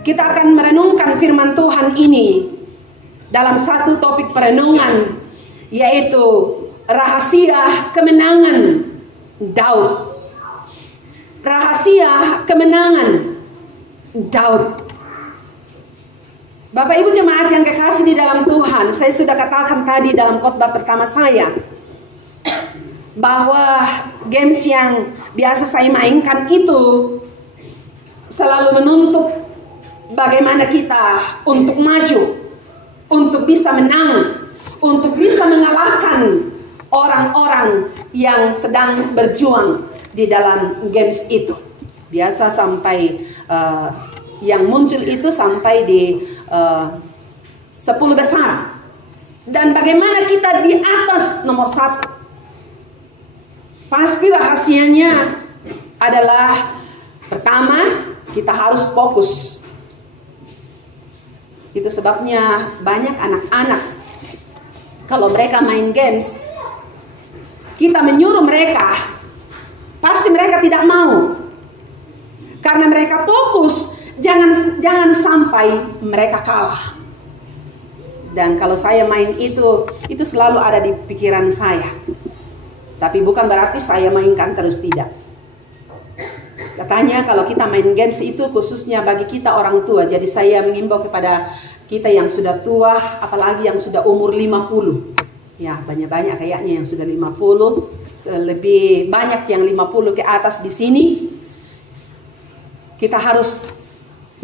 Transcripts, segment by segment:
kita akan merenungkan firman Tuhan ini dalam satu topik perenungan, yaitu rahasia kemenangan Daud. Rahasia kemenangan Daud. Bapak Ibu jemaat yang kekasih di dalam Tuhan, saya sudah katakan tadi dalam khotbah pertama saya bahwa games yang biasa saya mainkan itu selalu menuntut bagaimana kita untuk maju, untuk bisa menang, untuk bisa mengalahkan orang-orang yang sedang berjuang di dalam games itu. Biasa sampai yang muncul itu sampai di 10 besar. Dan bagaimana kita di atas nomor 1? Pasti rahasianya adalah pertama, kita harus fokus. Itu sebabnya banyak anak-anak kalau mereka main games, kita menyuruh mereka, pasti mereka tidak mau. Karena mereka fokus, jangan sampai mereka kalah. Dan kalau saya main itu selalu ada di pikiran saya. Tapi bukan berarti saya mainkan terus, tidak. Katanya kalau kita main games itu khususnya bagi kita orang tua. Jadi saya mengimbau kepada kita yang sudah tua, apalagi yang sudah umur 50. Ya, banyak-banyak kayaknya yang sudah 50, lebih banyak yang 50 ke atas di sini. Kita harus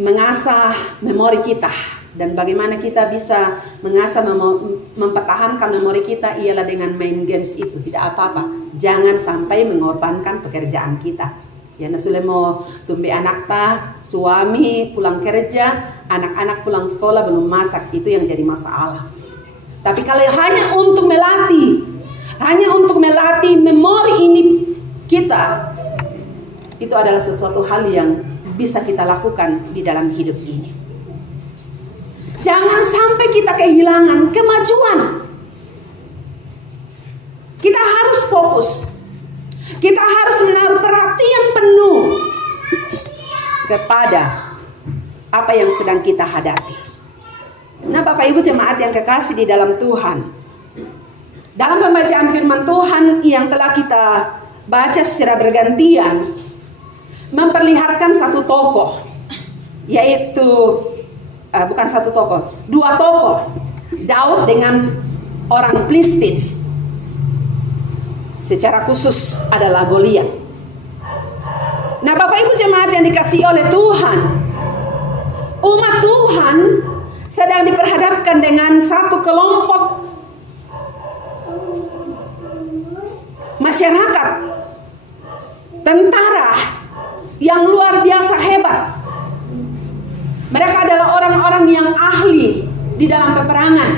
mengasah memori kita, dan bagaimana kita bisa mengasah mempertahankan memori kita ialah dengan main games itu. Tidak apa-apa, jangan sampai mengorbankan pekerjaan kita. Ya, nasulah mau tumbe anak ta, suami pulang kerja, anak-anak pulang sekolah belum masak, itu yang jadi masalah. Tapi kalau hanya untuk melatih memori ini kita, itu adalah sesuatu hal yang bisa kita lakukan di dalam hidup ini. Jangan sampai kita kehilangan kemajuan. Kita harus fokus. Kita harus menaruh perhatian penuh kepada apa yang sedang kita hadapi. Nah, Bapak Ibu jemaat yang kekasih di dalam Tuhan, dalam pembacaan firman Tuhan yang telah kita baca secara bergantian, memperlihatkan satu tokoh, yaitu bukan satu tokoh, dua tokoh, Daud dengan orang Filistin. Secara khusus adalah Goliat. Nah, Bapak Ibu jemaat yang dikasihi oleh Tuhan, umat Tuhan sedang diperhadapkan dengan satu kelompok masyarakat, tentara yang luar biasa hebat. Mereka adalah orang-orang yang ahli di dalam peperangan,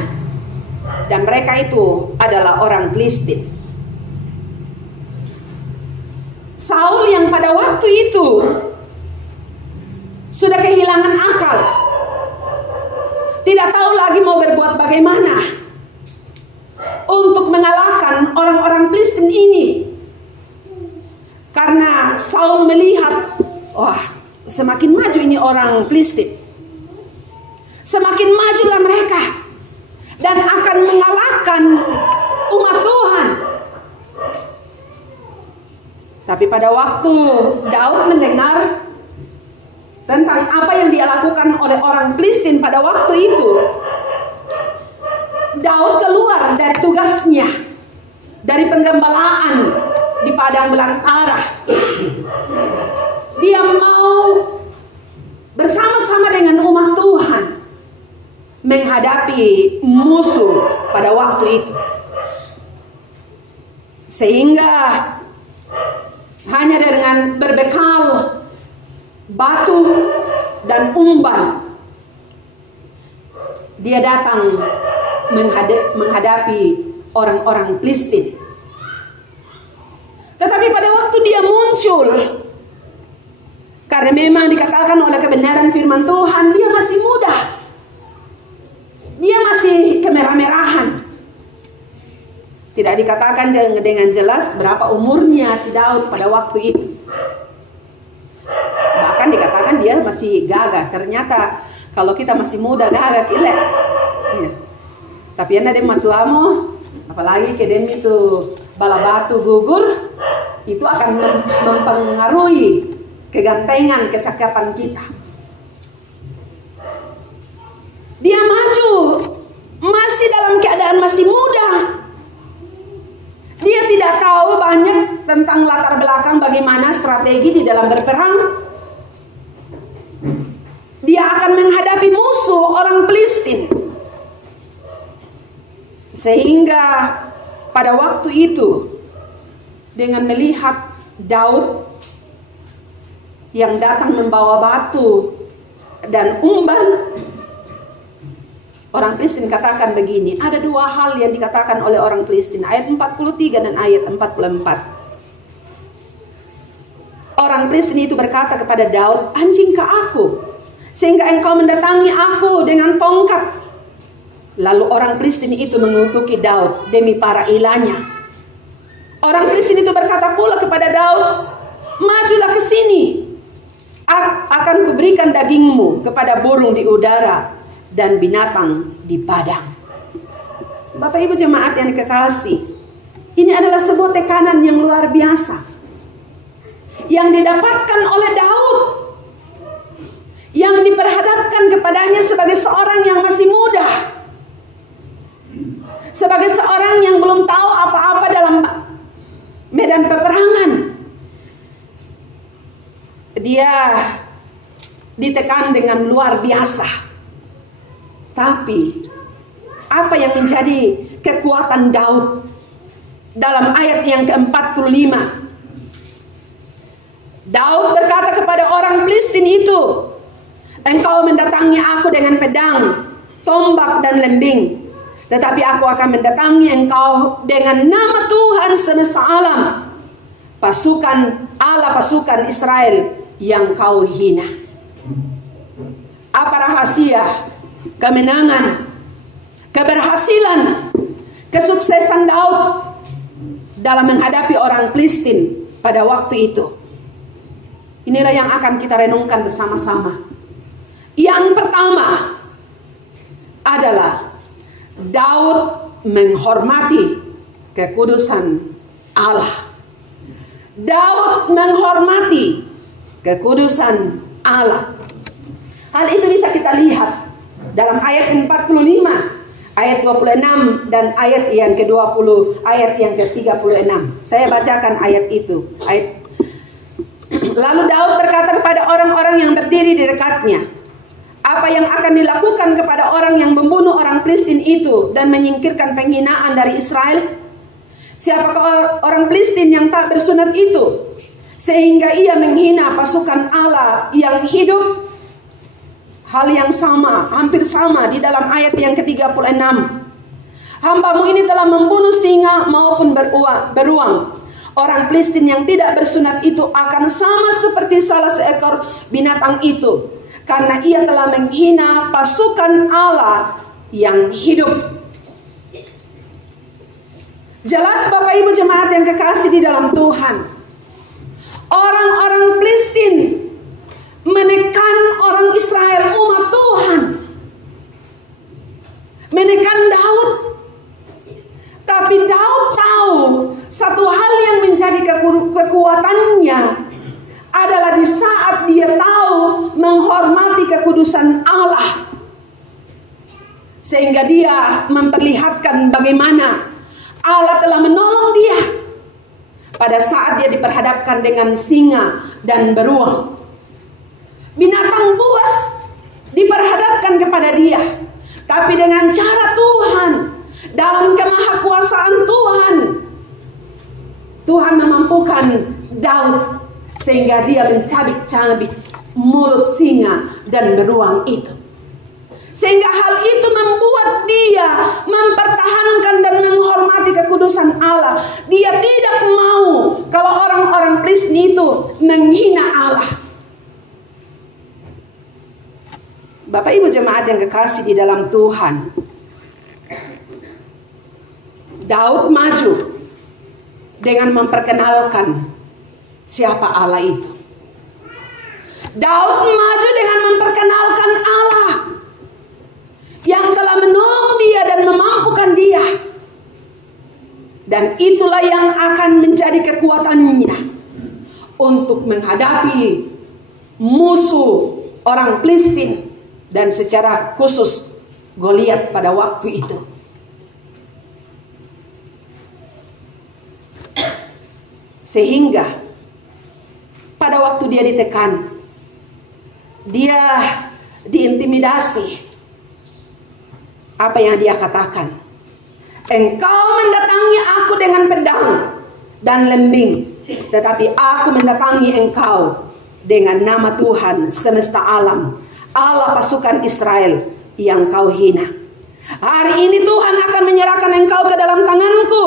dan mereka itu adalah orang Filistin. Saul yang pada waktu itu sudah kehilangan akal, tidak tahu lagi mau berbuat bagaimana untuk mengalahkan orang-orang Filistin ini. Karena Saul melihat, wah, semakin maju ini orang Filistin, semakin majulah mereka dan akan mengalahkan umat Tuhan. Tapi pada waktu Daud mendengar tentang apa yang dia lakukan oleh orang Filistin pada waktu itu, Daud keluar dari tugasnya, dari penggembalaan di padang belantara. Dia mau bersama-sama dengan umat Tuhan menghadapi musuh pada waktu itu. Sehingga hanya dengan berbekal batu dan umban, dia datang menghadapi orang-orang Filistin. Tetapi pada waktu dia muncul, karena memang dikatakan oleh kebenaran firman Tuhan, dia masih muda, dia masih kemerah-merahan. Tidak dikatakan dengan jelas berapa umurnya si Daud pada waktu itu. Bahkan Bahkan dikatakan dia masih gagah. Ternyata kalau kita masih muda gagah kile. Ya. Tapi anda dem matuamo, apalagi kedem itu bala batu gugur, itu akan mempengaruhi kegantengan kecakapan kita. Dia maju masih dalam keadaan masih muda. Dia tidak tahu banyak tentang latar belakang bagaimana strategi di dalam berperang. Dia akan menghadapi musuh orang Filistin. Sehingga pada waktu itu, dengan melihat Daud yang datang membawa batu dan umban, orang Filistin katakan begini, ada dua hal yang dikatakan oleh orang Filistin, ayat 43 dan ayat 44. Orang Filistin itu berkata kepada Daud, anjingkah aku, sehingga engkau mendatangi aku dengan tongkat? Lalu orang Filistin itu mengutuki Daud demi para ilahnya. Orang Filistin itu berkata pula kepada Daud, majulah ke sini, akan kuberikan dagingmu kepada burung di udara dan binatang di padang. Bapak Ibu jemaat yang dikasihi, ini adalah sebuah tekanan yang luar biasa yang didapatkan oleh Daud, yang diperhadapkan kepadanya sebagai seorang yang masih muda, sebagai seorang yang belum tahu apa-apa dalam medan peperangan. Dia ditekan dengan luar biasa. Tapi apa yang menjadi kekuatan Daud dalam ayat yang ke-45? Daud berkata kepada orang Filistin itu, engkau mendatangi aku dengan pedang, tombak dan lembing, tetapi aku akan mendatangi engkau dengan nama Tuhan semesta alam, pasukan Allah, pasukan Israel yang kau hina. Apa rahasia kemenangan, keberhasilan, kesuksesan Daud dalam menghadapi orang Filistin pada waktu itu? Inilah yang akan kita renungkan bersama-sama. Yang pertama adalah Daud menghormati kekudusan Allah. Daud menghormati kekudusan Allah. Hal itu bisa kita lihat dalam ayat 45, ayat 26 dan ayat yang ke-20, ayat yang ke-36. Saya bacakan ayat itu. Lalu Daud berkata kepada orang-orang yang berdiri di dekatnya, apa yang akan dilakukan kepada orang yang membunuh orang Filistin itu dan menyingkirkan penghinaan dari Israel? Siapakah orang Filistin yang tak bersunat itu, sehingga ia menghina pasukan Allah yang hidup? Hal yang sama, hampir sama di dalam ayat yang ke-36. Hambamu ini telah membunuh singa maupun beruang. Orang Filistin yang tidak bersunat itu akan sama seperti salah seekor binatang itu, karena ia telah menghina pasukan Allah yang hidup. Jelas Bapak Ibu jemaat yang kekasih di dalam Tuhan, orang-orang Filistin menekan orang Israel, umat Tuhan, menekan Daud. Tapi Daud tahu satu hal yang menjadi kekuatannya adalah di saat dia tahu menghormati kekudusan Allah, sehingga dia memperlihatkan bagaimana Allah telah menolong dia pada saat dia diperhadapkan dengan singa dan beruang. Binatang buas diperhadapkan kepada dia, tapi dengan cara Tuhan, dalam kemahakuasaan Tuhan, Tuhan memampukan Daud sehingga dia mencabik-cabik mulut singa dan beruang itu. Sehingga hal itu membuat dia mempertahankan dan menghormati kekudusan Allah. Dia tidak mau kalau orang-orang Filistin itu menghina Allah. Bapak Ibu jemaat yang kekasih di dalam Tuhan, Daud maju dengan memperkenalkan siapa Allah itu. Daud maju dengan memperkenalkan Allah yang telah menolong dia dan memampukan dia. Dan itulah yang akan menjadi kekuatannya untuk menghadapi musuh orang Filistin dan secara khusus Goliat pada waktu itu. Sehingga pada waktu dia ditekan, dia diintimidasi. Apa yang dia katakan? Engkau mendatangi aku dengan pedang dan lembing, tetapi aku mendatangi engkau dengan nama Tuhan semesta alam, Allah pasukan Israel yang kau hina. Hari ini Tuhan akan menyerahkan engkau ke dalam tanganku,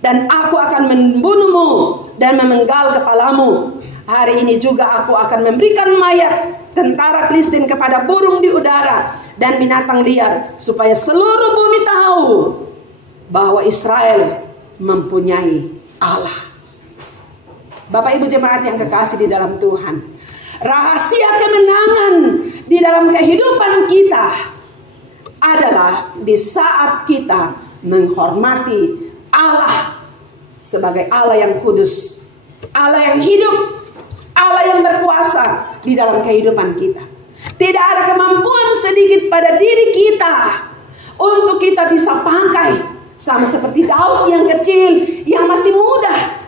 dan aku akan membunuhmu dan memenggal kepalamu. Hari ini juga aku akan memberikan mayat tentara Filistin kepada burung di udara dan binatang liar, supaya seluruh bumi tahu bahwa Israel mempunyai Allah. Bapak Ibu jemaat yang kekasih di dalam Tuhan, rahasia kemenangan di dalam kehidupan kita adalah di saat kita menghormati Allah sebagai Allah yang kudus, Allah yang hidup, Allah yang berkuasa di dalam kehidupan kita. Tidak ada kemampuan sedikit pada diri kita untuk kita bisa pakai sama seperti Daud yang kecil, yang masih muda.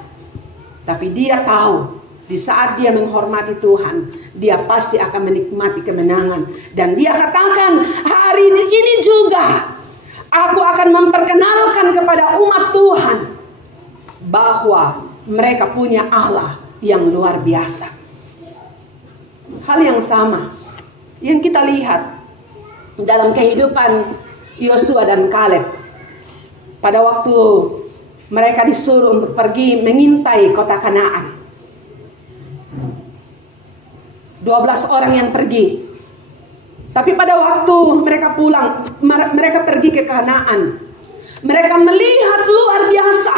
Tapi dia tahu di saat dia menghormati Tuhan, dia pasti akan menikmati kemenangan. Dan dia katakan, hari ini juga aku akan memperkenalkan kepada umat Tuhan bahwa mereka punya Allah yang luar biasa. Hal yang sama yang kita lihat dalam kehidupan Yosua dan Kaleb. Pada waktu mereka disuruh untuk pergi mengintai kota Kanaan, 12 orang yang pergi. Tapi pada waktu mereka pulang, mereka pergi ke Kanaan, mereka melihat luar biasa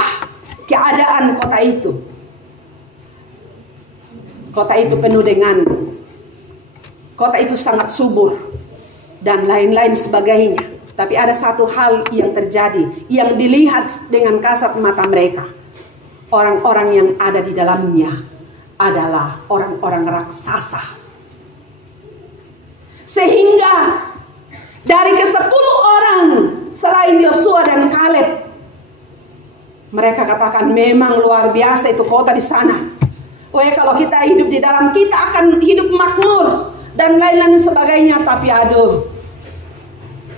keadaan kota itu. Kota itu penuh dengan, kota itu sangat subur dan lain-lain sebagainya. Tapi ada satu hal yang terjadi, yang dilihat dengan kasat mata mereka. Orang-orang yang ada di dalamnya adalah orang-orang raksasa. Sehingga dari ke-10 orang selain Yosua dan Kaleb, mereka katakan memang luar biasa itu kota di sana. Kalau kita hidup di dalam, kita akan hidup makmur dan lain-lain sebagainya. Tapi aduh,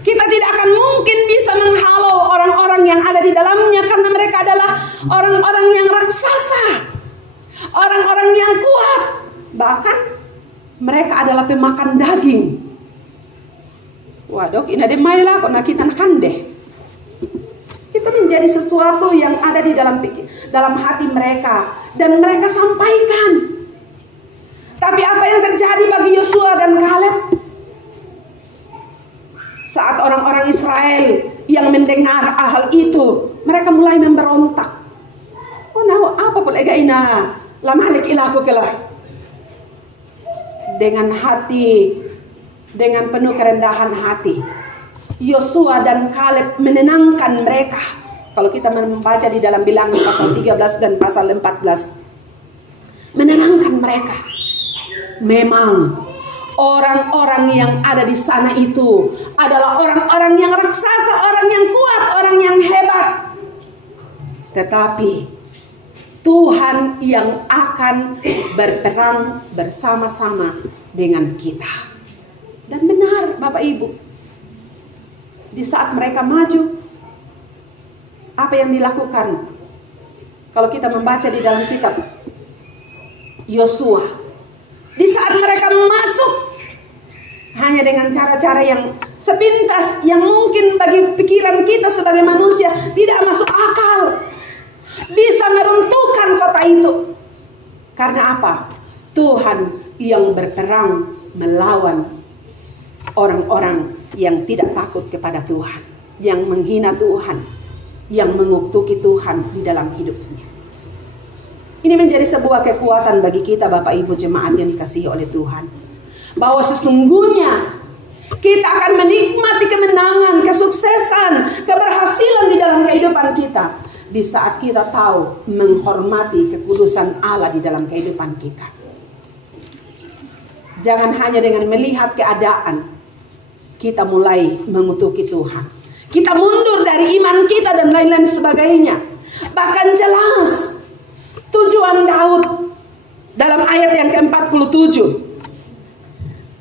kita tidak akan mungkin bisa menghalau orang-orang yang ada di dalamnya, karena mereka adalah orang-orang yang raksasa, orang-orang yang kuat. Bahkan mereka adalah pemakan daging. Waduh, ini ada mailah kok kita nakan deh. Itu menjadi sesuatu yang ada di dalam hati mereka, dan mereka sampaikan. Tapi apa yang terjadi bagi Yosua dan Kaleb? Saat orang-orang Israel yang mendengar hal itu, mereka mulai memberontak. Oh nah, apa pun ega ina lamalik ilahu kelah. Dengan hati, dengan penuh kerendahan hati, Yosua dan Kaleb menenangkan mereka. Kalau kita membaca di dalam Bilangan pasal 13 dan pasal 14, menenangkan mereka. Memang orang-orang yang ada di sana itu adalah orang-orang yang raksasa, orang yang kuat, orang yang hebat. Tetapi Tuhan yang akan berperang bersama-sama dengan kita. Dan benar Bapak Ibu, di saat mereka maju, apa yang dilakukan? Kalau kita membaca di dalam kitab Yosua, di saat mereka masuk, hanya dengan cara-cara yang sepintas, yang mungkin bagi pikiran kita sebagai manusia tidak masuk akal, bisa meruntuhkan kota itu. Karena apa? Tuhan yang berperang melawan orang-orang yang tidak takut kepada Tuhan, yang menghina Tuhan, yang mengutuki Tuhan di dalam hidupnya. Ini menjadi sebuah kekuatan bagi kita Bapak Ibu jemaat yang dikasihi oleh Tuhan. Bahwa sesungguhnya kita akan menikmati kemenangan, kesuksesan, keberhasilan di dalam kehidupan kita. Di saat kita tahu menghormati kekudusan Allah di dalam kehidupan kita. Jangan hanya dengan melihat keadaan, kita mulai mengutuki Tuhan. Kita mundur dari iman kita dan lain-lain sebagainya. Bahkan jelas tujuan Daud dalam ayat yang ke-47.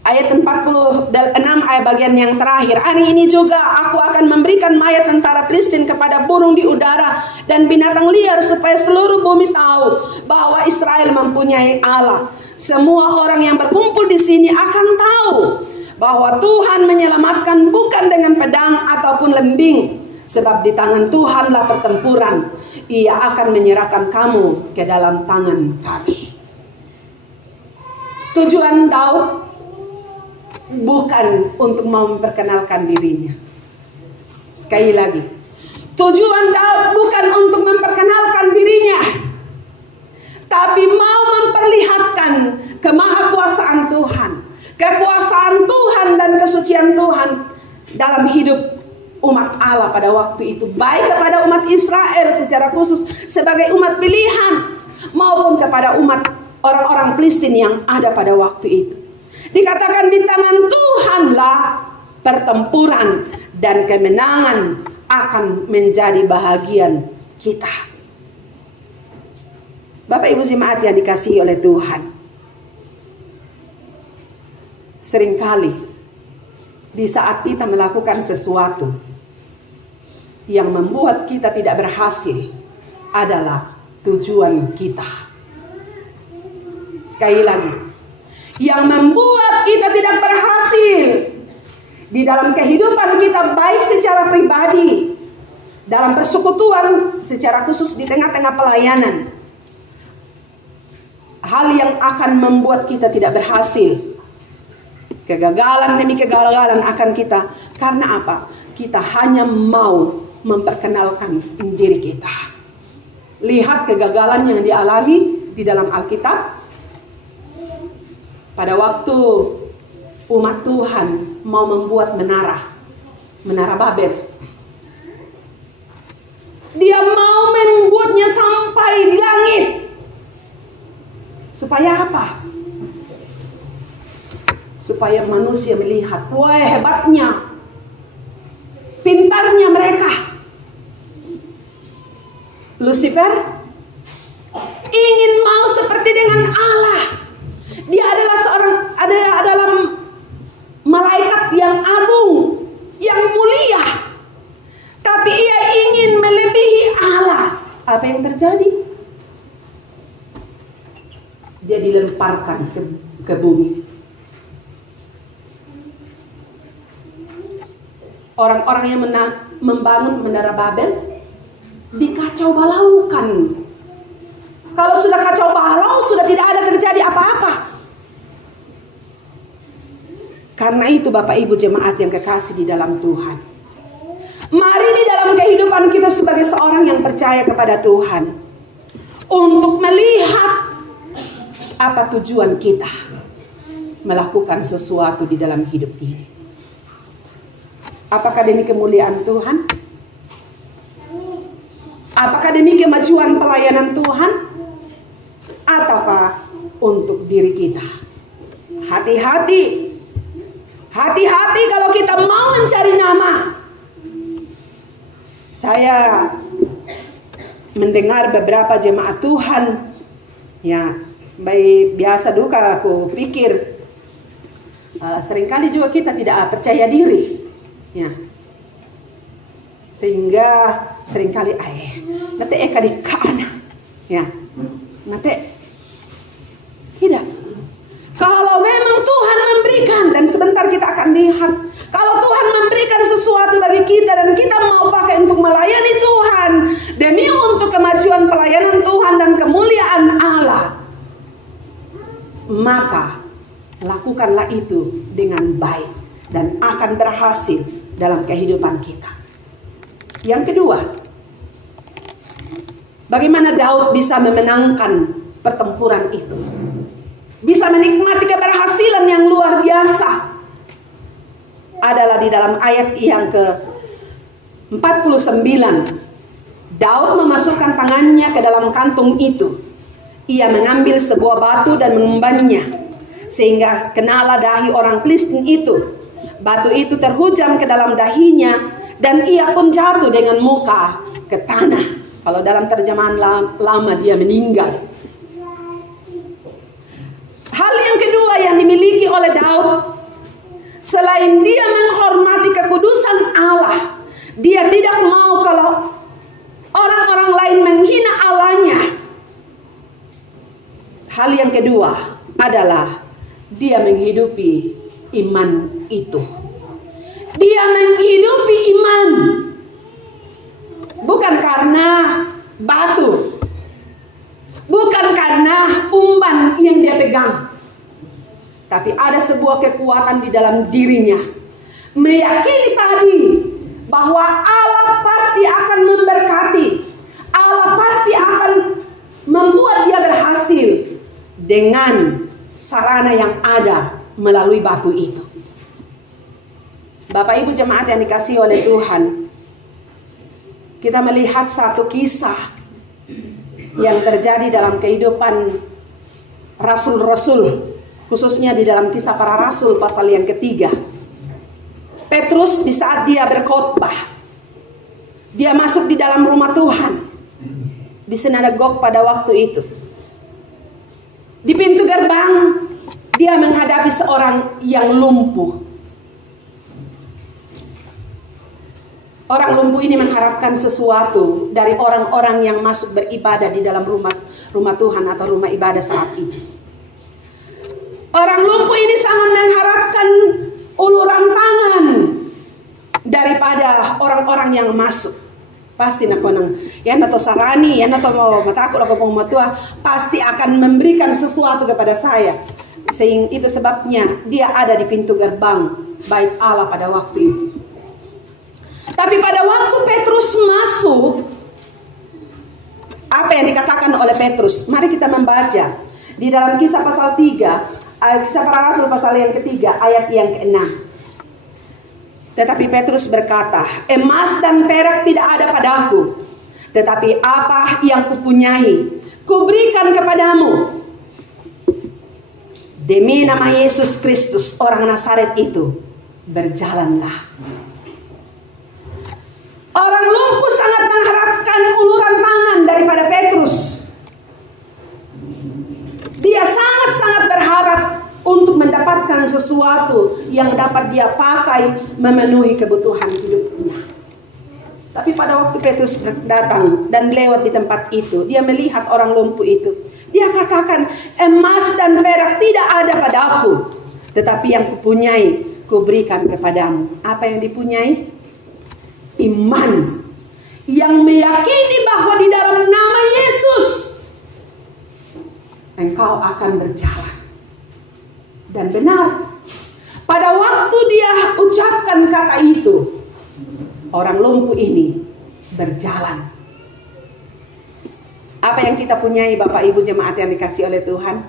Ayat 46 ayat bagian yang terakhir. Hari ini juga aku akan memberikan mayat tentara Filistin kepada burung di udara dan binatang liar supaya seluruh bumi tahu bahwa Israel mempunyai Allah. Semua orang yang berkumpul di sini akan tahu bahwa Tuhan menyelamatkan bukan dengan pedang ataupun lembing, sebab di tangan Tuhanlah pertempuran. Ia akan menyerahkan kamu ke dalam tangan kami. Tujuan Daud bukan untuk memperkenalkan dirinya. Sekali lagi, tujuan Daud bukan untuk memperkenalkan dirinya, tapi mau memperlihatkan kemahakuasaan Tuhan, kekuasaan Tuhan dan kesucian Tuhan dalam hidup umat Allah pada waktu itu, baik kepada umat Israel secara khusus sebagai umat pilihan, maupun kepada umat orang-orang Filistin yang ada pada waktu itu. Dikatakan di tangan Tuhanlah pertempuran dan kemenangan akan menjadi bahagian kita. Bapak Ibu jemaat yang dikasihi oleh Tuhan, seringkali di saat kita melakukan sesuatu yang membuat kita tidak berhasil adalah tujuan kita. Sekali lagi, yang membuat kita tidak berhasil di dalam kehidupan kita, baik secara pribadi, dalam persekutuan, secara khusus di tengah-tengah pelayanan, hal yang akan membuat kita tidak berhasil, kegagalan demi kegagalan akan kita. Karena apa? Kita hanya mau memperkenalkan diri kita. Lihat kegagalan yang dialami di dalam Alkitab. Pada waktu umat Tuhan mau membuat menara Babel, dia mau membuatnya sampai di langit. Supaya apa? Supaya manusia melihat, wah hebatnya, pintarnya mereka. Lucifer ingin mau seperti dengan Allah. Dia adalah malaikat yang agung, yang mulia. Tapi ia ingin melebihi Allah. Apa yang terjadi? Dia dilemparkan ke bumi. Orang-orang yang membangun menara Babel dikacau balaukan. Kalau sudah kacau balau, sudah tidak ada terjadi apa-apa. Karena itu Bapak Ibu jemaat yang kekasih di dalam Tuhan, mari di dalam kehidupan kita sebagai seorang yang percaya kepada Tuhan, untuk melihat apa tujuan kita melakukan sesuatu di dalam hidup ini. Apakah demi kemuliaan Tuhan? Apakah demi kemajuan pelayanan Tuhan? Ataukah untuk diri kita? Hati-hati. Hati-hati kalau kita mau mencari nama. Saya mendengar beberapa jemaat Tuhan, ya, baik biasa duka aku pikir, seringkali juga kita tidak percaya diri, ya, sehingga seringkali nanti eka dikana, ya, nanti tidak. Kalau memang Tuhan memberikan, dan sebentar kita akan lihat, kalau Tuhan memberikan sesuatu bagi kita dan kita mau pakai untuk melayani Tuhan, demi untuk kemajuan pelayanan Tuhan dan kemuliaan Allah, maka lakukanlah itu dengan baik dan akan berhasil dalam kehidupan kita. Yang kedua, Bagaimana Daud bisa memenangkan pertempuran itu? Bisa menikmati keberhasilan yang luar biasa. Adalah di dalam ayat yang ke-49. Daud memasukkan tangannya ke dalam kantung itu. Ia mengambil sebuah batu dan mengumbannya, sehingga kenalah dahi orang Filistin itu. Batu itu terhujam ke dalam dahinya, dan ia pun jatuh dengan muka ke tanah. Kalau dalam terjemahan lama dia meninggal. Hal yang kedua yang dimiliki oleh Daud, selain dia menghormati kekudusan Allah, dia tidak mau kalau orang-orang lain menghina Allahnya. Hal yang kedua adalah dia menghidupi iman itu. Dia menghidupi iman. Bukan karena batu, bukan karena umban yang dia pegang, tapi ada sebuah kekuatan di dalam dirinya, meyakini tadi bahwa Allah pasti akan memberkati, Allah pasti akan membuat dia berhasil dengan sarana yang ada melalui batu itu. Bapak Ibu jemaat yang dikasihi oleh Tuhan, kita melihat satu kisah yang terjadi dalam kehidupan rasul-rasul, khususnya di dalam Kisah Para Rasul pasal yang ketiga. Petrus di saat dia berkhotbah, dia masuk di dalam rumah Tuhan, di sinagog pada waktu itu. Di pintu gerbang dia menghadapi seorang yang lumpuh. Orang lumpuh ini mengharapkan sesuatu dari orang-orang yang masuk beribadah di dalam rumah Tuhan atau rumah ibadah saat itu. Orang lumpuh ini sangat mengharapkan uluran tangan daripada orang-orang yang masuk. Pasti nak konang, yan atau sarani, yan atau mau matakut atau mau matua, pasti akan memberikan sesuatu kepada saya. Sehingga itu sebabnya dia ada di pintu gerbang bait Allah pada waktu itu. Tapi pada waktu Petrus masuk, apa yang dikatakan oleh Petrus? Mari kita membaca di dalam Kisah pasal 3, Kisah Para Rasul pasal yang ketiga, ayat yang ke-6. Tetapi Petrus berkata, emas dan perak tidak ada padaku, tetapi apa yang kupunyai, kuberikan kepadamu. Demi nama Yesus Kristus, orang Nazaret itu, berjalanlah. Orang lumpuh sangat mengharapkan uluran tangan daripada Petrus. Dia sangat-sangat berharap untuk mendapatkan sesuatu yang dapat dia pakai memenuhi kebutuhan hidupnya. Tapi pada waktu Petrus datang dan lewat di tempat itu, dia melihat orang lumpuh itu. Dia katakan, emas dan perak tidak ada padaku, tetapi yang kupunyai kuberikan kepadamu. Apa yang dipunyai? Iman yang meyakini bahwa di dalam nama Yesus engkau akan berjalan. Dan benar, pada waktu dia ucapkan kata itu, orang lumpuh ini berjalan. Apa yang kita punyai Bapak Ibu jemaat yang dikasihi oleh Tuhan?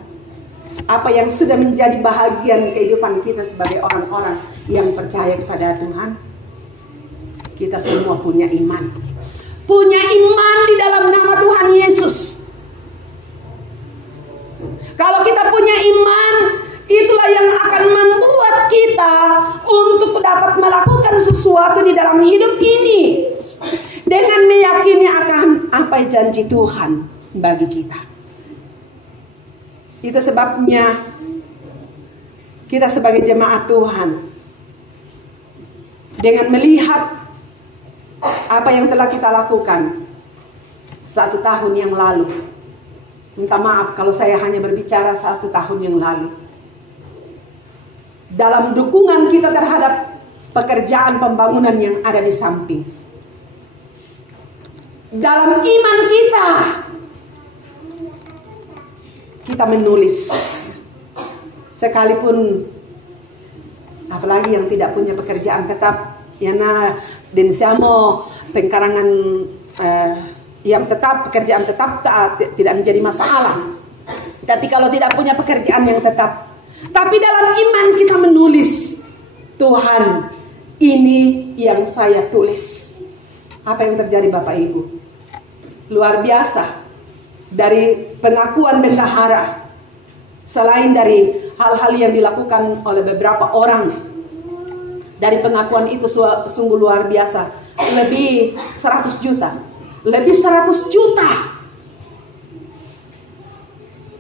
Apa yang sudah menjadi bahagian kehidupan kita sebagai orang-orang yang percaya kepada Tuhan? Kita semua punya iman. Punya iman di dalam nama Tuhan Yesus. Kalau kita punya iman, itulah yang akan membuat kita untuk dapat melakukan sesuatu di dalam hidup ini, dengan meyakini akan apa janji Tuhan bagi kita. Itu sebabnya kita sebagai jemaat Tuhan, dengan melihat apa yang telah kita lakukan 1 tahun yang lalu. Minta maaf kalau saya hanya berbicara 1 tahun yang lalu. Dalam dukungan kita terhadap pekerjaan pembangunan yang ada di samping. Dalam iman kita menulis. Sekalipun apalagi yang tidak punya pekerjaan tetap, yana din siamo pengkarangan yang tetap, pekerjaan tetap tidak menjadi masalah. Tapi kalau tidak punya pekerjaan yang tetap, tapi dalam iman kita menulis, Tuhan, ini yang saya tulis. Apa yang terjadi Bapak Ibu? Luar biasa. Dari pengakuan bendahara, selain dari hal-hal yang dilakukan oleh beberapa orang, dari pengakuan itu sungguh luar biasa. Lebih 100 juta. Lebih 100 juta.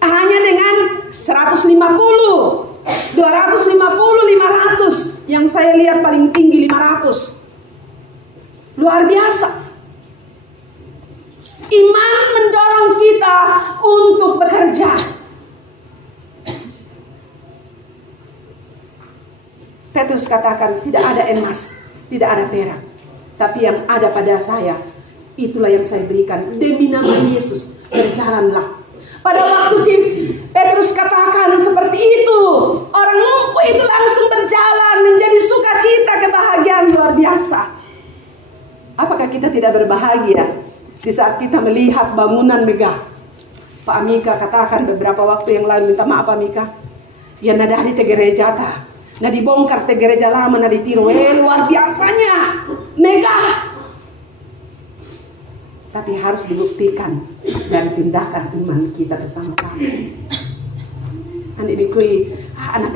Hanya dengan 150, 250, 500. Yang saya lihat paling tinggi 500. Luar biasa. Iman mendorong kita untuk bekerja. Petrus katakan, tidak ada emas, tidak ada perak, tapi yang ada pada saya, itulah yang saya berikan. Demi nama Yesus, berjalanlah. Pada waktu si Petrus katakan seperti itu, orang lumpuh itu langsung berjalan, menjadi sukacita, kebahagiaan luar biasa. Apakah kita tidak berbahagia di saat kita melihat bangunan megah? Pak Mika katakan beberapa waktu yang lalu, minta maaf Pak Mika, ya nada di gereja ta, nah dibongkar te gereja lama, nah ditiru, luar biasanya megah. Tapi harus dibuktikan dan tindakan iman kita bersama-sama. Anak bikui, anak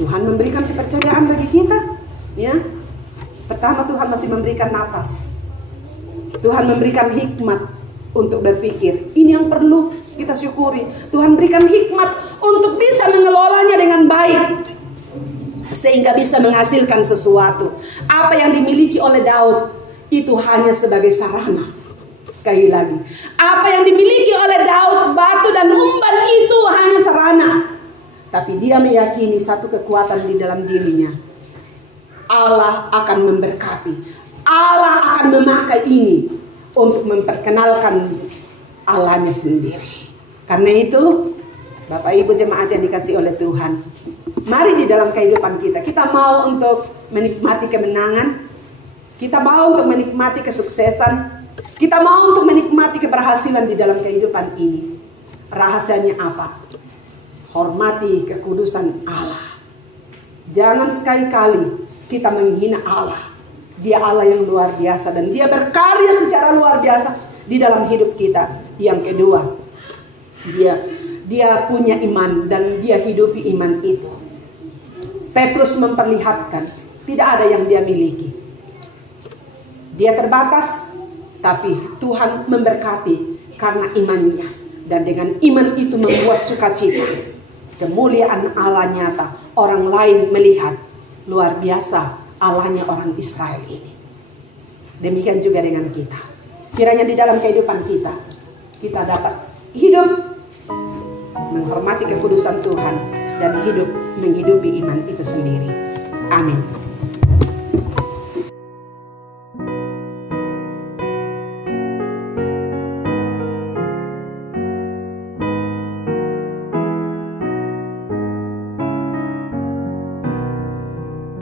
Tuhan memberikan kepercayaan bagi kita, ya. Pertama, Tuhan masih memberikan nafas. Tuhan memberikan hikmat untuk berpikir. Ini yang perlu kita syukuri. Tuhan berikan hikmat untuk bisa mengelolanya dengan baik, sehingga bisa menghasilkan sesuatu. Apa yang dimiliki oleh Daud itu hanya sebagai sarana. Sekali lagi, apa yang dimiliki oleh Daud, batu dan umban, itu hanya sarana. Tapi dia meyakini satu kekuatan di dalam dirinya. Allah akan memberkati. Allah akan memakai ini untuk memperkenalkan Allahnya sendiri. Karena itu, Bapak Ibu jemaat yang dikasihi oleh Tuhan, mari di dalam kehidupan kita, kita mau untuk menikmati kemenangan, kita mau untuk menikmati kesuksesan, kita mau untuk menikmati keberhasilan di dalam kehidupan ini. Rahasianya apa? Hormati kekudusan Allah. Jangan sekali-kali kita menghina Allah. Dia Allah yang luar biasa dan dia berkarya secara luar biasa di dalam hidup kita. Yang kedua, dia punya iman dan dia hidupi iman itu. Petrus memperlihatkan tidak ada yang dia miliki. Dia terbatas, tapi Tuhan memberkati karena imannya. Dan dengan iman itu membuat sukacita. Kemuliaan Allah nyata. Orang lain melihat, luar biasa Allahnya orang Israel ini. Demikian juga dengan kita. Kiranya di dalam kehidupan kita, kita dapat hidup menghormati kekudusan Tuhan dan hidup menghidupi iman itu sendiri. Amin.